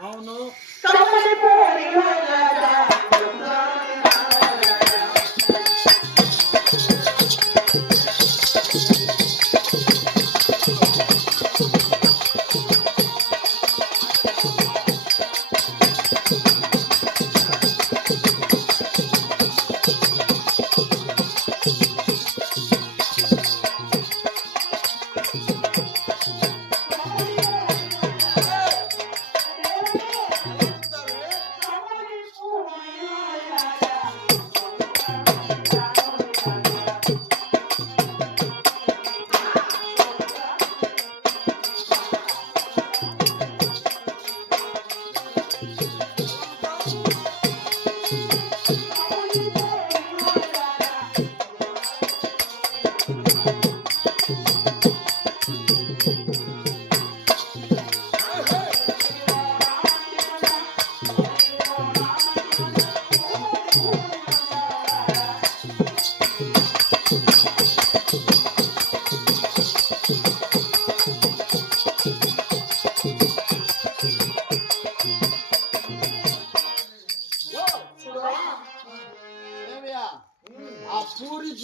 అవును.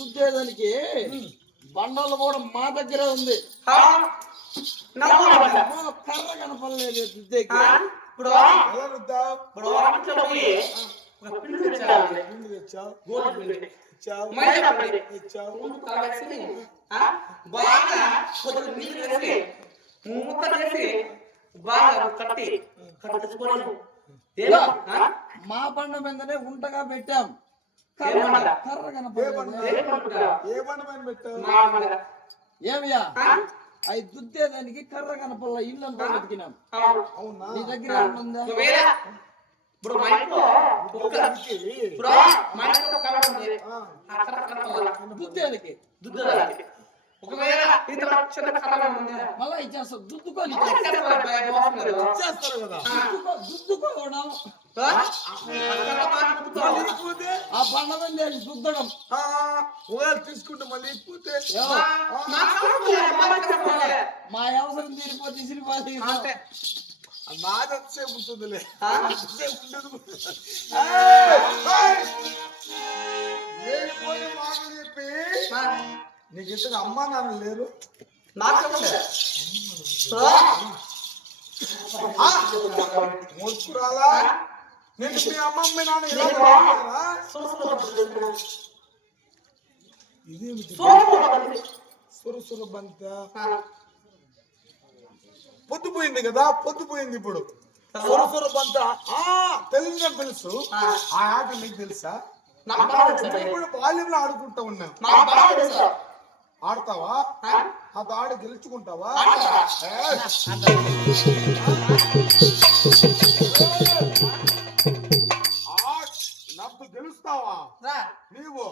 చుట్టేదానికి బండలు కూడా మా దగ్గరే ఉంది. కర్ర కనపడలేదు దుద్దేకి? ఇప్పుడు? ఇప్పుడు చేసి బాగా కట్టి? మా బండ మీదనే ఉంటగా పెట్టాం. ఏమయ్యా? ఆ? అవి దుద్దేదానికి కర్ర కనపడలే. ఇల్లు అంతా వెతికినాం. అవును. అవునా నీ దగ్గర ఏమన్నా ఉందా? ఒకవేళ ఇప్పుడు మా ఇంట్లో ఒక ఇప్పుడు మా ఇంట్లో ఒక కర్ర ఉంది. ఆ. కర్ర కనపడాలా? దుద్దేదికి దుద్దడానికి. ఒకవేళ ఇంత చిన్న కర్ర ఉంది. మళ్ళా ఇచ్చేస్తా దుద్దుకొని ఆ. కదా దుద్దుకోవడం బండ మీద దుద్దడం. ఆ, ఒకవేళ తీసుకుంటే మళ్ళీ మా అవసరం తీరిపోతే ఇసిరిపోతే అంతే. నాది అంతసేపు ఉంటుందిలే. ఉండదు. మాటలు చెప్పి నీకు ఇంతగా అమ్మా నాన్న లేరు. నాకు మూర్ఖురాలా? నేను మీ అమ్మమ్మ నాన్న ఇలా మాట్లాడారా? ఇదేమిటి? సుర సుర బంత. పొద్దుపోయింది కదా పొద్దుపోయింది ఇప్పుడు. సుర సుర బంత. ఆ తెలుగు తెలుసు. ఆ. ఆట నీకు తెలుసా. బాల్యంలో ఆడుకుంటా ఉన్నాం. ఆడతావా? ఆ? ఆడి గెలుచుకుంటావా? గెలుస్తావా. నీవు?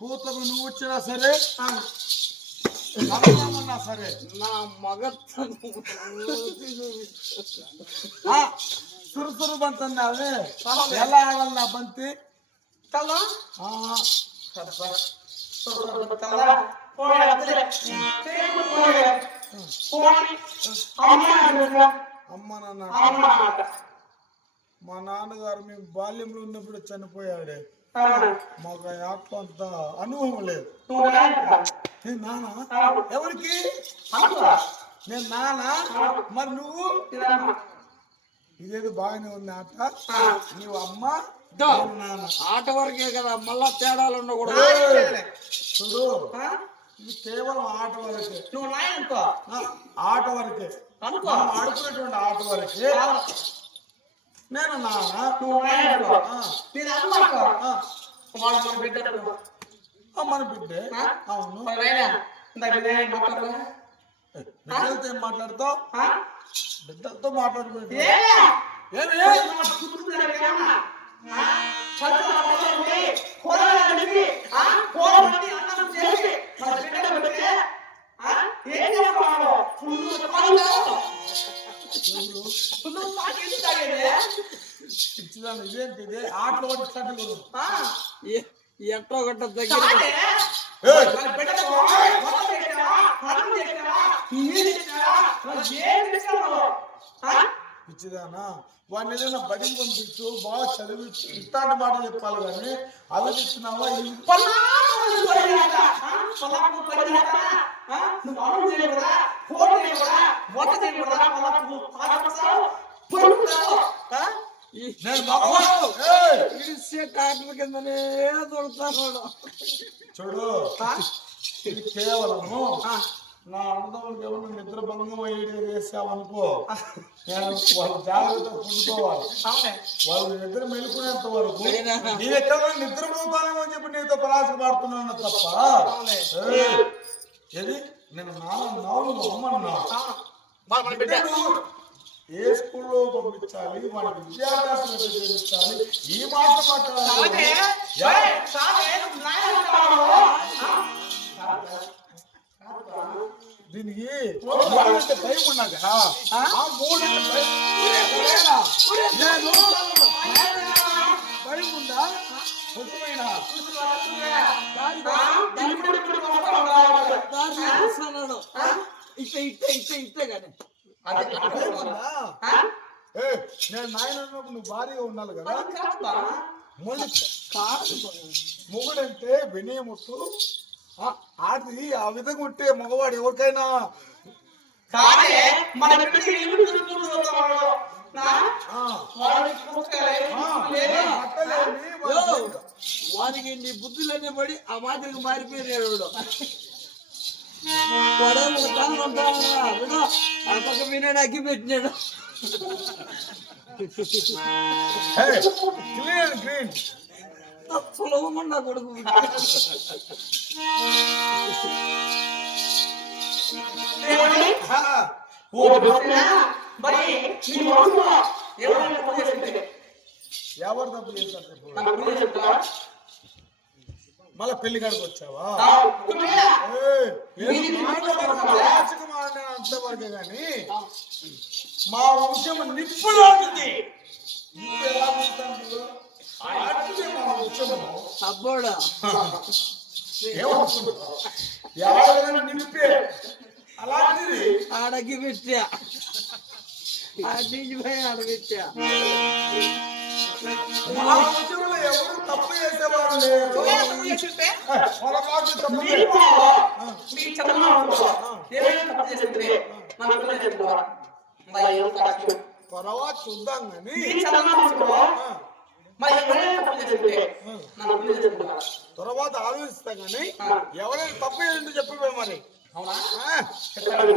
కూతురు నువ్వు వచ్చినా సరే. నమ్మకమన్నా సరే నా ఆ, సురుసురు బంతి అన్నావే ఎలా ఆడాలి నా బంతి తల? అమ్మ అమ్మ నాన్న అమ్మ మా నాన్నగారు మేము బాల్యంలో ఉన్నప్పుడు చనిపోయాడే. మాకు ఆ అంత అనుభవం లేదు. నాన్న ఎవరికి? నేను నాన్న. మరి నువ్వు? ఇదేదో బాగానే ఉంది ఆట. నువ్వు అమ్మ ఆట వరకే కదా మళ్ళా తేడాలు ఉండకూడదు. చూడు ఆ? ఇది కేవలం ఆట వరకే. నువ్వు నాయన అనుకో. ఆ, ఆట వరకే. అనుకో. ఆడుకునేటువంటి ఆట వరకే. నేను నాన్న. నువ్వు నాయన అనుకో. ఆ, నేను అనుకో. మన బిడ్డ మన బిడ్డే? అవును. బిడ్డలతో ఏం మాట్లాడతావు? ఆ? బిడ్డలతో మాట్లాడుకుంటా ఇదేంటి ఇది ఆటలు ఎట్టో గట్ట దగ్గర పిచ్చిదానా? వాడిని ఏదైనా బడికి పంపించు బాగా చదివించు ఇట్లాంటి మాట చెప్పాలి కానీ అవి టాక్టర్ కిందనే దొరుకుతాడు చూడు. కేవలము నా అన్నదమ్ములకి ఏమన్నా నిద్ర భంగం అయ్యేది వేసావనుకో నేను వాళ్ళు జాగ్రత్తగా పుండుకోవాలి అవునే. వాళ్ళు నిద్ర మెలుకునేంత వరకు. నేను ఎక్కడ నిద్ర పోతానేమో అని చెప్పి నీతో పరాశ పాడుతున్నాను తప్ప! ఏది? నేను నాన్న నావు అమ్మన్నా. ఏ స్కూల్లో పంపించాలి? వాడి విద్యాభ్యాసం చేయించాలి? ఈ మాట మాట్లాడాలి. దీనికి మూడంటే భయం ఉన్నాక ఆ? మూడంటే భయం లేరా? నేను భయం ఉందా? కొంచెమైనా దారి చూస్తున్నాడు ఇట్టే ఇట్టే ఇట్టే ఇట్టే కానీ భయం ఉందా ఏ నేను నాయన ఉన్నప్పుడు నువ్వు భారీగా ఉండాలి కాదు మొగుడంటే వినయముట్టు ఆ- ఆది ఆ విధంగా ఉంటే మగవాడు ఎవరికైనా వానికి నీ? బుద్ధులన్నీ పడి ఆ మాదిరికి మారిపోయినాడు పక్క వినాడు అగ్గి పెట్టినాడు. క్లీన్ గ్రీన్ కొడుకు? ఓ? మరి నీ చేస్తుంటే? ఎవరు తప్పు? మళ్ళా పెళ్ళి కాడికి వచ్చావా? అంతవరకే గాని మా వంశం నిప్పులాంటిది అబ్బోడా. నింపే. అలాంటిది. పెట్టా. ఆడి పోయి ఆడ పెట్టా. మా వంశంలో ఎవరు తప్పు పొరపాటు సాక్ష్యం? తర్వాత చూద్దాం గాని తర్వాత ఆలోచిస్తా గాని ఆ. ఎవరైనా తప్పు ఏంటో చెప్పిపోయి మరి. అవునా? ఆ, చెప్తాను.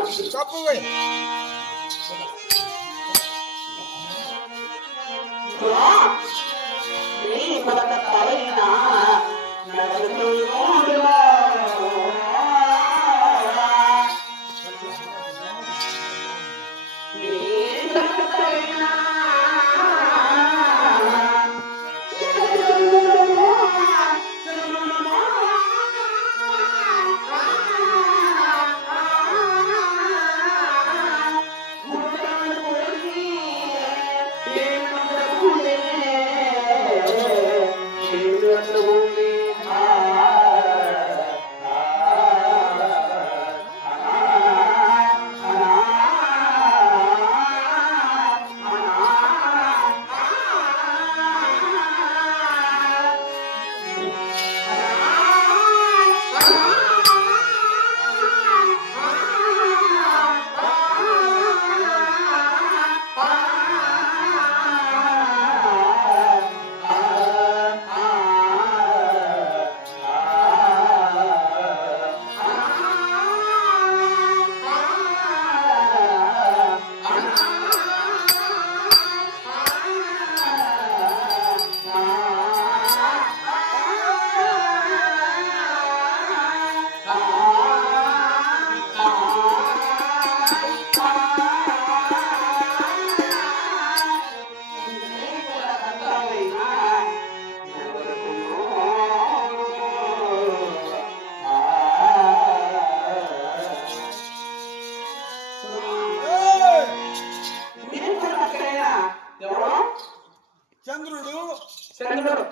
చంద్రుడు చంద్రుడు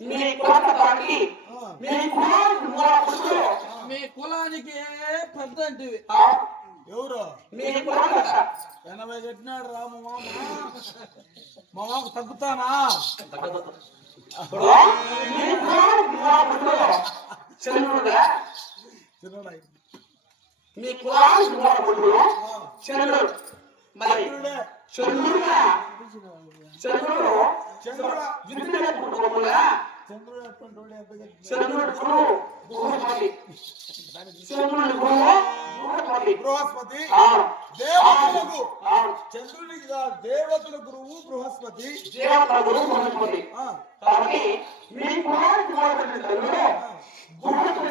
మీ ఆ, మీ కులానికి పురుషుడు మీ కులానికి పెద్ద అంటివి. ఎవరు? మీ కులపత ఎనభై కట్టినాడు రా మా మామ. మా మామకు తగ్గుతానా? మీ కులానికి చంద్రుడుగా మీ కులానికి చంద్రుడు. మరి చంద్రుడే. చంద్రుడు. చంద్రుడా. చంద్రుడు బృహస్పతి చంద్రుడి బృహస్పతి. దేవతలకు. కాదు, దేవతల గురువు బృహస్పతి. దేవతల గురువు బృహస్పతి. కాబట్టి మీ చంద్రుడు బృహస్పతి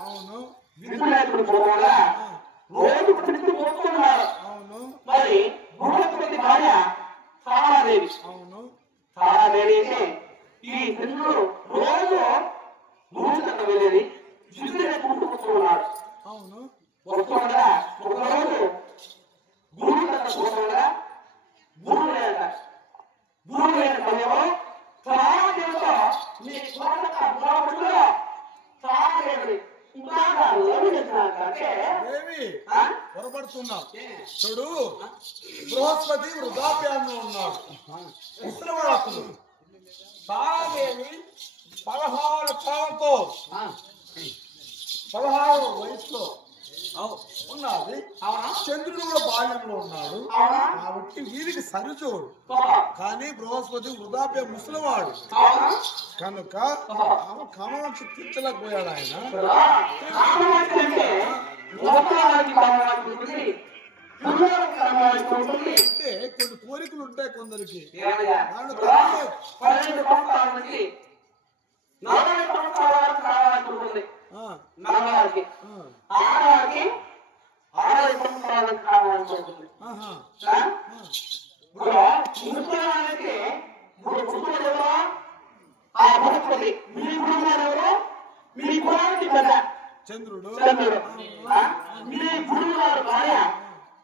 అవును. రోజు పుట్టి పోతున్నారు అవును మరి బృహస్పతి భార్య తారాదేవి అవును తారాదేవి అంటే ఈ చంద్రుడు రోజు భూమికి వెళ్ళేది విద్యుత్ పుట్టుకుతూ ఉన్నాడు అవును వస్తుండగా ఒకరోజు గురువు కథ చూస్తుండగా గురువు లేక గురువు లేక సమయంలో తారాదేవితో మీ పొరపడుతున్నావు చూడు బృహస్పతి వృద్ధాప్యంలో ఉన్నాడు. ఉత్తరవాడకులు తారాదేవి పదహారు కాలంతో పదహారు వయసులో ఉన్నది. చంద్రుడు కూడా బాల్యంలో ఉన్నాడు. కాబట్టి వీరికి సరిచోడు. కానీ బృహస్పతి వృద్ధాప్య ముసలివాడు. కనుక కామవంశ తీర్చలేకపోయాడు ఆయన. అంటే కొన్ని కోరికలు ఉంటాయి కొందరికి? పన్నెండు సంవత్సరాల మగవారికి ఆడవారికి అరవై సంవత్సరాల? ఆ? మీ గురువుగారు? మీ కులానికి పెద్ద. చంద్రుడు? మీ గురువుగారు భార్య.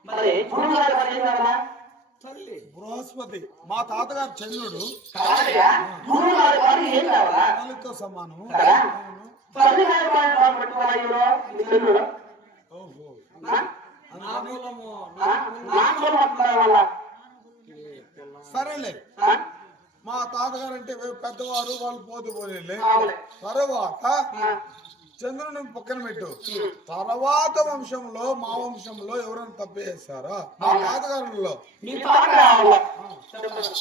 మరి గురువుగారు భార్య ఏం కావాలా? తల్లి బృహస్పతి. మా తాతగారు చంద్రుడు. గురువుగారు భార్య ఏం కావాలా? తల్లితో సమానము భార్య బాగా పెట్టుకోవాలా సరేలే? మా తాతగారు అంటే పెద్దవారు వాళ్ళు పోతే పోలే. తర్వాత. చంద్రుని పక్కన పెట్టు. తర్వాత వంశంలో మా వంశంలో ఎవరైనా తప్పు చేస్తారా? మా తాతగారుల్లో. మీ తాత కావాలా ఆ, చెప్పండి.